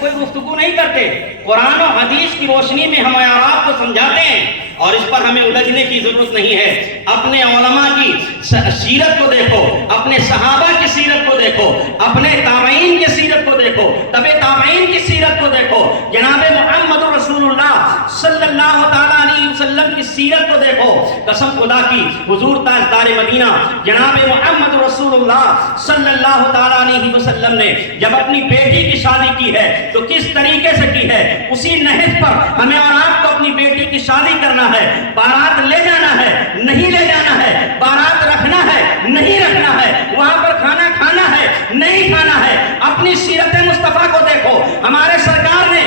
کوئی گفتگو نہیں کرتے، قرآن و حدیث کی روشنی میں ہم آپ کو سمجھاتے ہیں، اور اس پر ہمیں الجھنے کی ضرورت نہیں ہے۔ اپنے علماء کی سیرت کو دیکھو، اپنے صحابہ کی سیرت کو دیکھو، اپنے تابعین کی سیرت کو دیکھو، تبع تابعین کی سیرت کو دیکھو، جناب محمد رسول اللہ صلی اللہ تعالیٰ علیہ وسلم کی سیرت کو دیکھو۔ قسم خدا کی، حضور تاجدار مدینہ جناب محمد رسول اللہ صلی اللہ تعالیٰ علیہ وسلم نے جب اپنی بیٹی کی شادی کی ہے تو کس طریقے سے کی ہے، اسی نہج پر ہمیں اور آپ کو اپنی بیٹی کی شادی کرنا ہے۔ بارات لے جانا ہے، نہیں لے جانا ہے، بارات رکھنا ہے، نہیں رکھنا ہے، وہاں پر کھانا کھانا ہے، نہیں کھانا ہے۔ اپنی سیرت مصطفیٰ کو دیکھو، ہمارے سرکار نے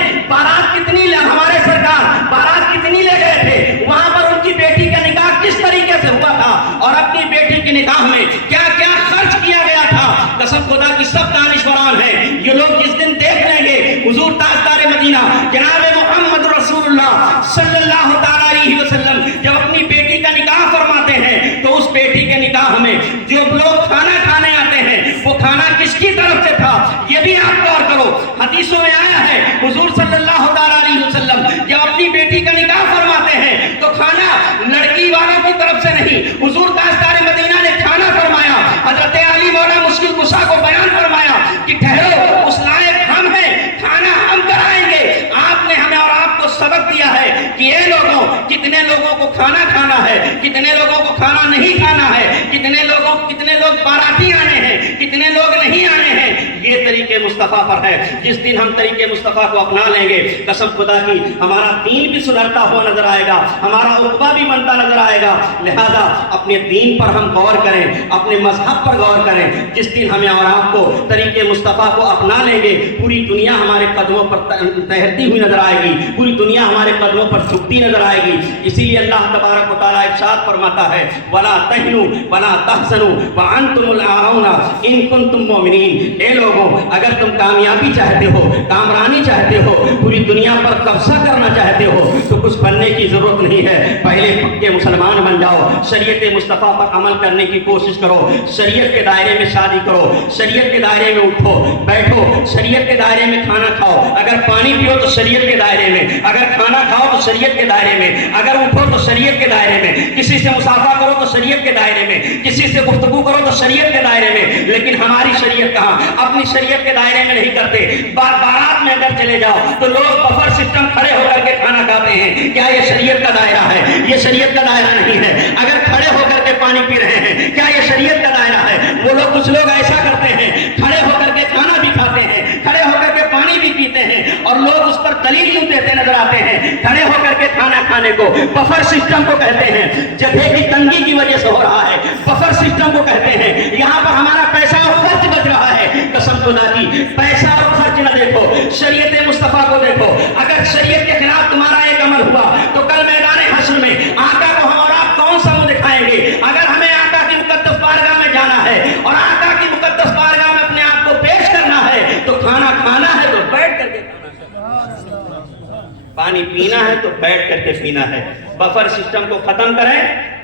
ہمارے سرکار بارات کتنی لے گئے تھے، وہاں پر ان کی بیٹی کا نکاح کس طریقے سے ہوا تھا، اور اپنی بیٹی کے نکاح میں کیا کیا خرچ کیا گیا تھا۔ قسم خدا کی سب دانشوران ہیں، یہ لوگ جس دن دیکھ لیں گے حضور تاجدار مدینہ جناب محمد رسول اللہ صلی اللہ تعالیٰ علیہ وسلم جب اپنی بیٹی کا نکاح فرماتے ہیں تو اس بیٹی کے نکاح میں جو لوگ کھانا کھانے آتے ہیں وہ کھانا کس کی طرف سے تھا، یہ بھی آپ غور کرو۔ حدیثوں میں آیا ہے حضور صلی اللہ تعالیٰ علیہ وسلم جب اپنی بیٹی کا نکاح فرماتے ہیں تو کھانا لڑکی والوں کی طرف سے نہیں، حضور تاجدار مدینہ نے کھانا فرمایا۔ حضرت علی مولا مشکل کشا کو بیان فرمایا کہ ٹھہرو، اس لائق ہم ہیں، کھانا ہم کرائیں گے۔ آپ نے ہمیں اور آپ کو سبق دیا ہے کہ یہ لوگوں کتنے لوگوں کو کھانا کھانا ہے، کتنے لوگوں کو کھانا نہیں کھانا ہے، کتنے لوگ باراتی آنے ہیں، کتنے لوگ نہیں آنے ہیں۔ یہ طریقے مصطفیٰ پر ہے۔ جس دن ہم طریقے مصطفیٰ کو اپنا لیں گے، قسم خدا کی ہمارا دین بھی سدھرتا ہوا نظر آئے گا، ہمارا عقبہ بھی بنتا نظر آئے گا۔ لہذا اپنے دین پر ہم غور کریں، اپنے مذہب پر غور کریں۔ جس دن ہمیں اور آپ کو طریقے مصطفیٰ کو اپنا لیں گے، پوری دنیا ہمارے قدموں پر تہرتی ہوئی نظر آئے گی، پوری دنیا ہمارے قدموں پر جھکتی نظر آئے گی۔ اسی لیے اللہ تبارک و تعالیٰ ارشاد فرماتا ہے وَلَا تَهِنُوا وَلَا تَحْزَنُوا وَأَنْتُمُ الْأَعْلَوْنَ إِن كُنتُم مُؤْمِنِينَ۔ اے لوگوں، اگر تم کامیابی چاہتے ہو، کامرانی چاہتے ہو، پوری دنیا پر قبضہ کرنا چاہتے ہو تو کچھ بننے کی ضرورت نہیں ہے، پہلے پکے مسلمان بن جاؤ، شریعت مصطفیٰ پر عمل کرنے کی کوشش کرو، شریعت کے دائرے میں شادی کرو، شریعت کے دائرے میں اٹھو بیٹھو، شریعت کے دائرے میں کھانا کھاؤ، اگر پانی پیو تو شریعت کے دائرے میں، اگر کھانا کھاؤ تو شریعت کے دائرے میں، اگر اٹھو تو شریعت کے دائرے میں، کسی سے مصافحہ کرو تو شریعت کے دائرے میں، کسی سے گفتگو کرو تو شریعت کے دائرے میں۔ لیکن ہماری شریعت کہاں، اپنی شریعت کے دائرے میں نہیں کرتے۔ بارات میں اگر چلے جاؤ تو لوگ بفر سسٹم کھڑے ہو کر کے کھانا کھاتے ہیں، کیا یہ شریعت کا دائرہ ہے؟ یہ شریعت کا دائرہ نہیں ہے۔ اگر کھڑے ہو کر کے پانی پی رہے ہیں، کیا یہ شریعت کا دائرہ ہے؟ وہ لوگ کچھ لوگ ایسا کرتے ہیں، کھڑے ہو کر کے کھانا بھی کھاتے ہیں، کھڑے ہو کر کے پانی بھی پیتے ہیں، اور لوگ اس پر دلیل یوں دیتے نظر آتے ہیں۔ کھڑے ہو کر کے کھانا کھانے کو بفر سسٹم کو کہتے ہیں، جگہ کی تنگی کی وجہ سے ہو رہا ہے، بفر سسٹم کو کہتے ہیں۔ یہاں پر ہمارا پیسہ اور خرچ بچ رہا ہے۔ قسم خدا کی، پیسہ اور خرچ نہ دیکھو، شریعت مصطفیٰ کو دیکھو۔ اگر شریعت کے خلاف تمہارا ایک عمل ہوا تو کل میدان حشر میں آقا کو ہم اور آپ کون سا منہ دکھائیں گے؟ اگر ہمیں آقا کی مقدس بارگاہ میں جانا ہے اور آقا کی مقدس بارگاہ میں اپنے آپ کو پیش کرنا ہے تو کھانا کھانا ہے تو بیٹھ کر کے کھانا، پانی پینا ہے تو بیٹھ کر کے پینا ہے۔ بفر سسٹم کو ختم کریں،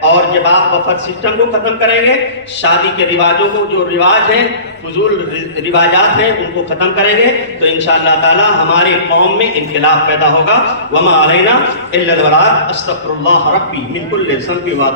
اور جب آپ بفر سسٹم کو ختم کریں گے، شادی کے رواجوں کو، جو رواج ہیں، فضول رواجات ہیں، ان کو ختم کریں گے تو انشاءاللہ تعالی ہمارے قوم میں انقلاب پیدا ہوگا۔ وما علینا الا البلاغ، استغفر اللہ ربی من کل ذنب و